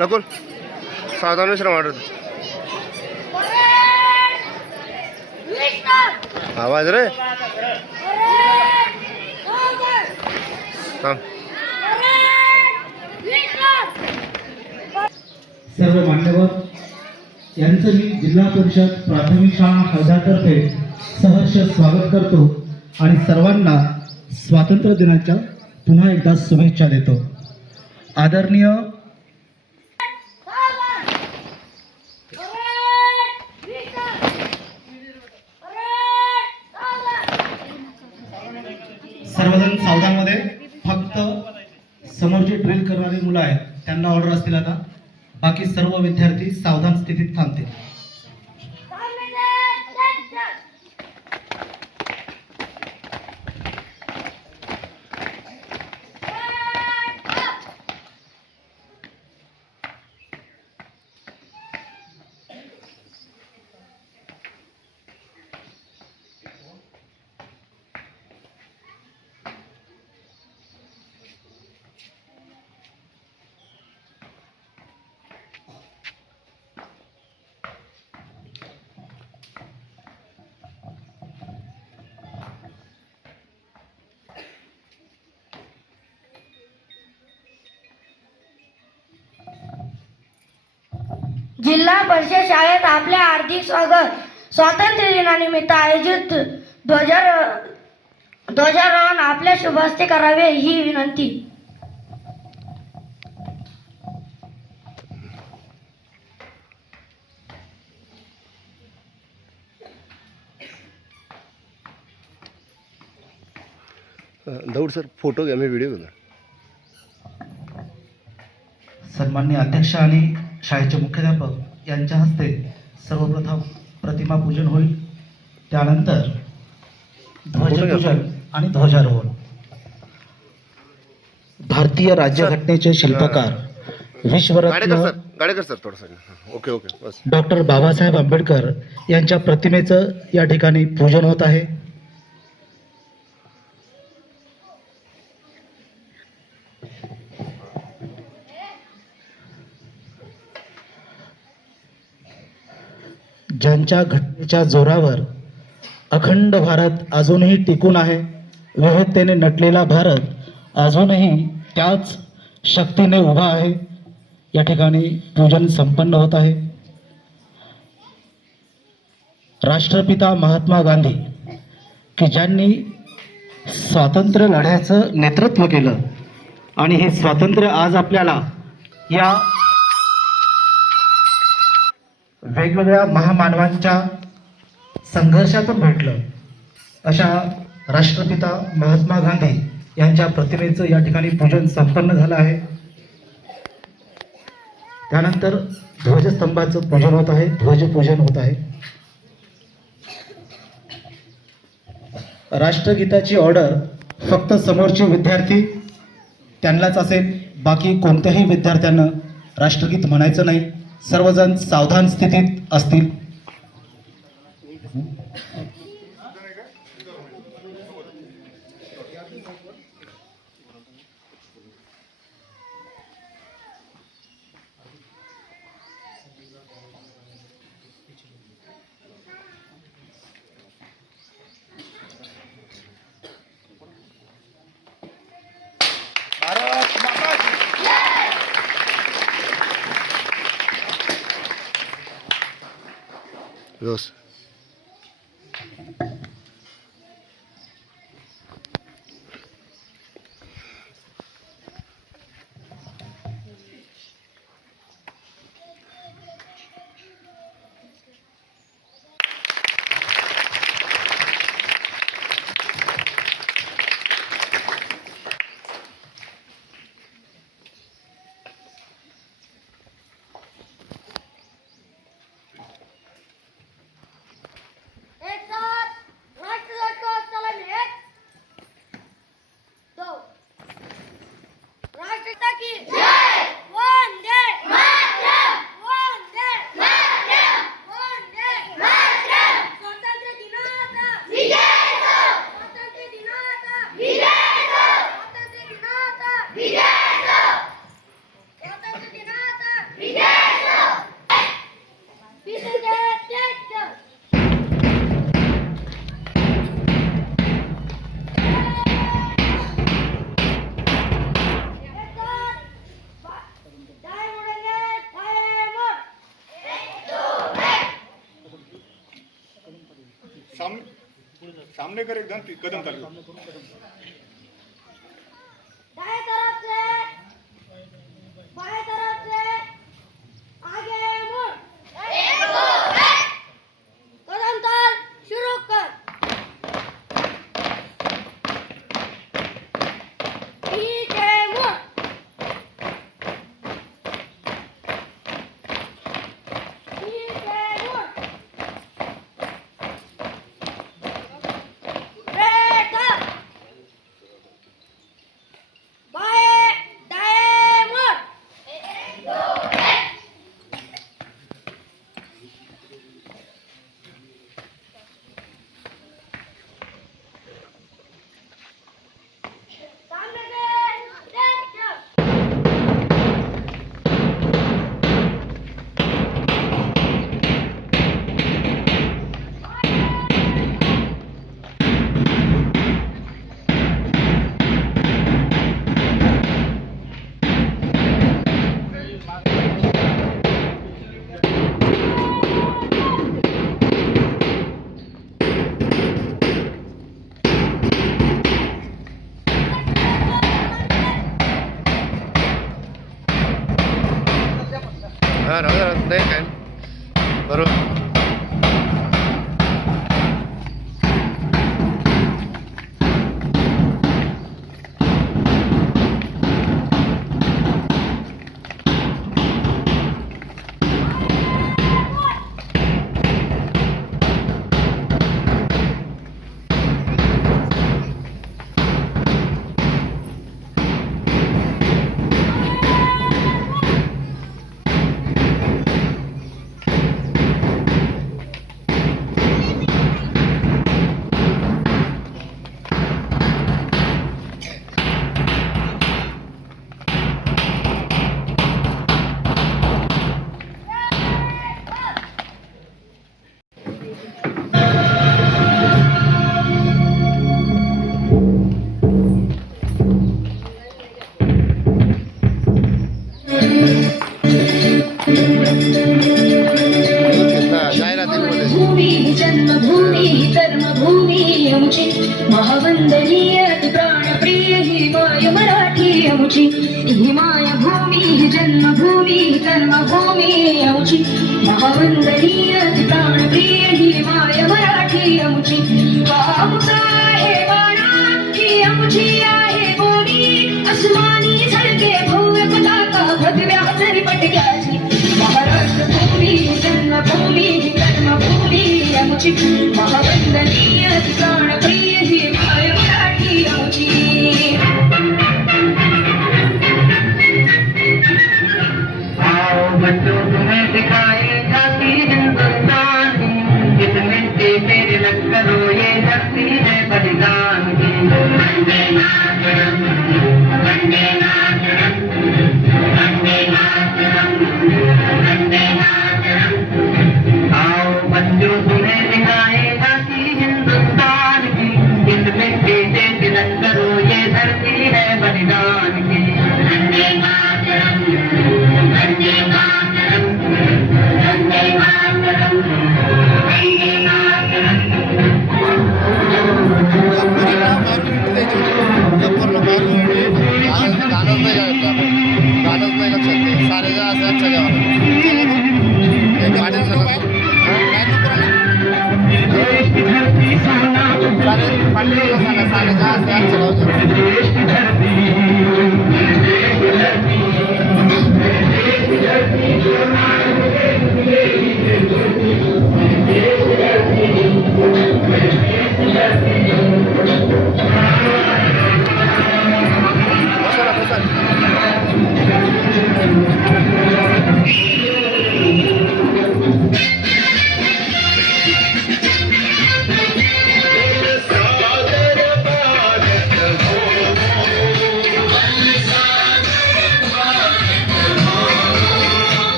नकुल सावधान विश्राम वाटत आवाज रे थांब. सर्व मान्यवर यांचं मी जिल्हा परिषद प्राथमिक शाळा हौदातर्फे सहर्ष स्वागत करतो आणि सर्वांना स्वातंत्र्य दिनाच्या पुन्हा एकदा शुभेच्छा देतो. आदरणीय सर्वजण सावधानमध्ये, फक्त समोरची ड्रिल करणारी मुलं आहेत त्यांना ऑर्डर असतील. आता बाकी सर्व विद्यार्थी सावधान स्थितीत थांबतील. जिल्हा परिषद शाळेत आपले हार्दिक स्वागत. स्वातंत्र्य दिनानिमित्त आयोजित ध्वजारोहण आपल्या शुभ हस्ते करावे ही विनंती. दौड सर फोटो घ्या, मी व्हिडिओ घेतो. सन्माननीय अध्यक्ष आणि शाळेचे मुख्याध्यापक यांच्या हस्ते सर्वप्रथम प्रतिमा पूजन होईल. त्यानंतर ध्वजपूजन आणि ध्वजारोहण. भारतीय राज्यघटनेचे शिल्पकार विश्वरत्न गाडेकर सर थोडंसं. ओके ओके बस. डॉक्टर बाबासाहेब आंबेडकर यांच्या प्रतिमेचं या ठिकाणी पूजन होत आहे. ज्यांच्या घटनेच्या जोरावर अखंड भारत अजूनही टिकून आहे, विविधतेने नटलेला भारत अजूनही त्याच शक्तीने उभा आहे. या ठिकाणी पूजन संपन्न होत आहे. राष्ट्रपिता महात्मा गांधी की ज्यांनी स्वातंत्र्य लढ्याचं नेतृत्व केलं आणि हे स्वातंत्र्य आज आपल्याला या वेगवेगळ्या महामानवांच्या संघर्षातून भेटलं. अशा राष्ट्रपिता महात्मा गांधी यांच्या प्रतिमेचं या ठिकाणी पूजन संपन्न झालं आहे. त्यानंतर ध्वजस्तंभाचं पूजन होत आहे, ध्वजपूजन होत आहे. राष्ट्रगीताची ऑर्डर फक्त समोरचे विद्यार्थी त्यांनाच असेल, बाकी कोणत्याही विद्यार्थ्यांना राष्ट्रगीत म्हणायचं नाही. सर्वजण सावधान स्थितीत असतील. रोज आमनेकर एकदम कदम तालुका दाएं तरफ से बाएं तरफ से आगे मुड़ कदम ताल शुरू कर पीछे मुड़ पीछे मुड़ ब्रेक अप बाएं दाएं मुड़ सामने से लेफ्ट हां राहू दे, नाही काय बरोबर. जाहिरातीमध्ये भूमी जन्मभूमी कर्मभूमी आमची महावंदनीय प्राणप्रिय ही माय मराठी आमची ही माय भूमी जन्मभूमी कर्मभूमी आमची महावंदनीय प्राणप्रिय ही माय मराठी आमची आमचा आहे बाणा ही आमची आहे बोली अस्मानी झळके भव्य पताका भगव्या हजरी पटक्याची महाराष्ट्र भूमी जन्मभूमी कर्मभूमी आमची महावंदनीय प्राणप्रिय ही माय मराठी आमची आओ बच्चों तुम्हें दिखाए झांकी हिंदुस्तान की इस मिट्टी मेरे लश्करों ये धरती है बलिदान की वंदे मातरम वंदे मातरम वंदे मातरम वंदे मातरम आओ बच्चों तुम्हें दिखाए झांकी हिंदुस्तान की इस मिट्टी से लश्करों ये धरती है बलिदान की वंदे मातरम वंदे मातरम वंदे मातरम वंदे मातरम गाणंच नाही लक्षात ते सारे जा असं अच्छा गावाला सारे जा असं अच्छा गाव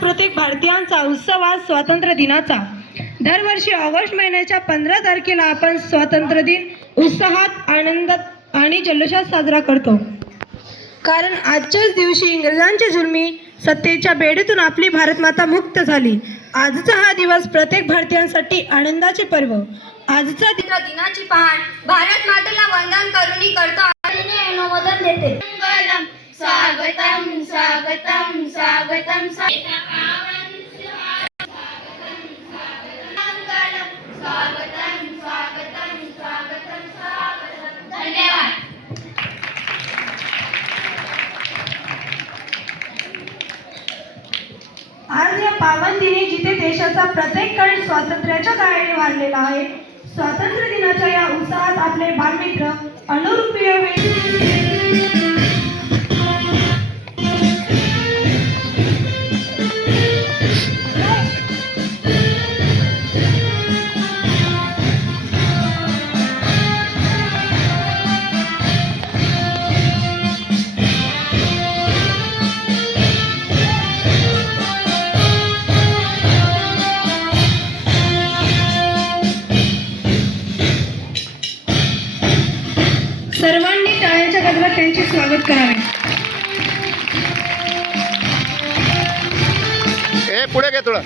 प्रत्येक भारतीयांचा उत्सव आज स्वातंत्र्य दिनाचा. दरवर्षी ऑगस्ट महिन्याच्या 15 तारखेला आपण स्वातंत्र्य दिन उत्साहात, आनंदात आणि जल्लोषात साजरा करतो. कारण आजच्याच दिवशी इंग्रजांच्या जुलमी सत्तेच्या बेडीतून आपली भारतमाता मुक्त झाली. आजचा हा दिवस प्रत्येक भारतीयांसाठी आनंदाचे पर्व. आजचा दिनाची पहाट भारत मातेला वंदन करूनी करतो आणि अनुमोदन देते. स्वागतम स्वागतम स्वागतम धन्यवाद. आज या पावन दिनी जिथे देशाचा प्रत्येक कण स्वातंत्र्याच्या काळाने वाढलेला आहे, स्वातंत्र्य दिनाच्या या उत्साहात आपले बालमित्र अनुरूपीय सर्वांनी टाळ्यांच्या गजरात त्यांचे स्वागत करावे. ए पुढे घे थोडं.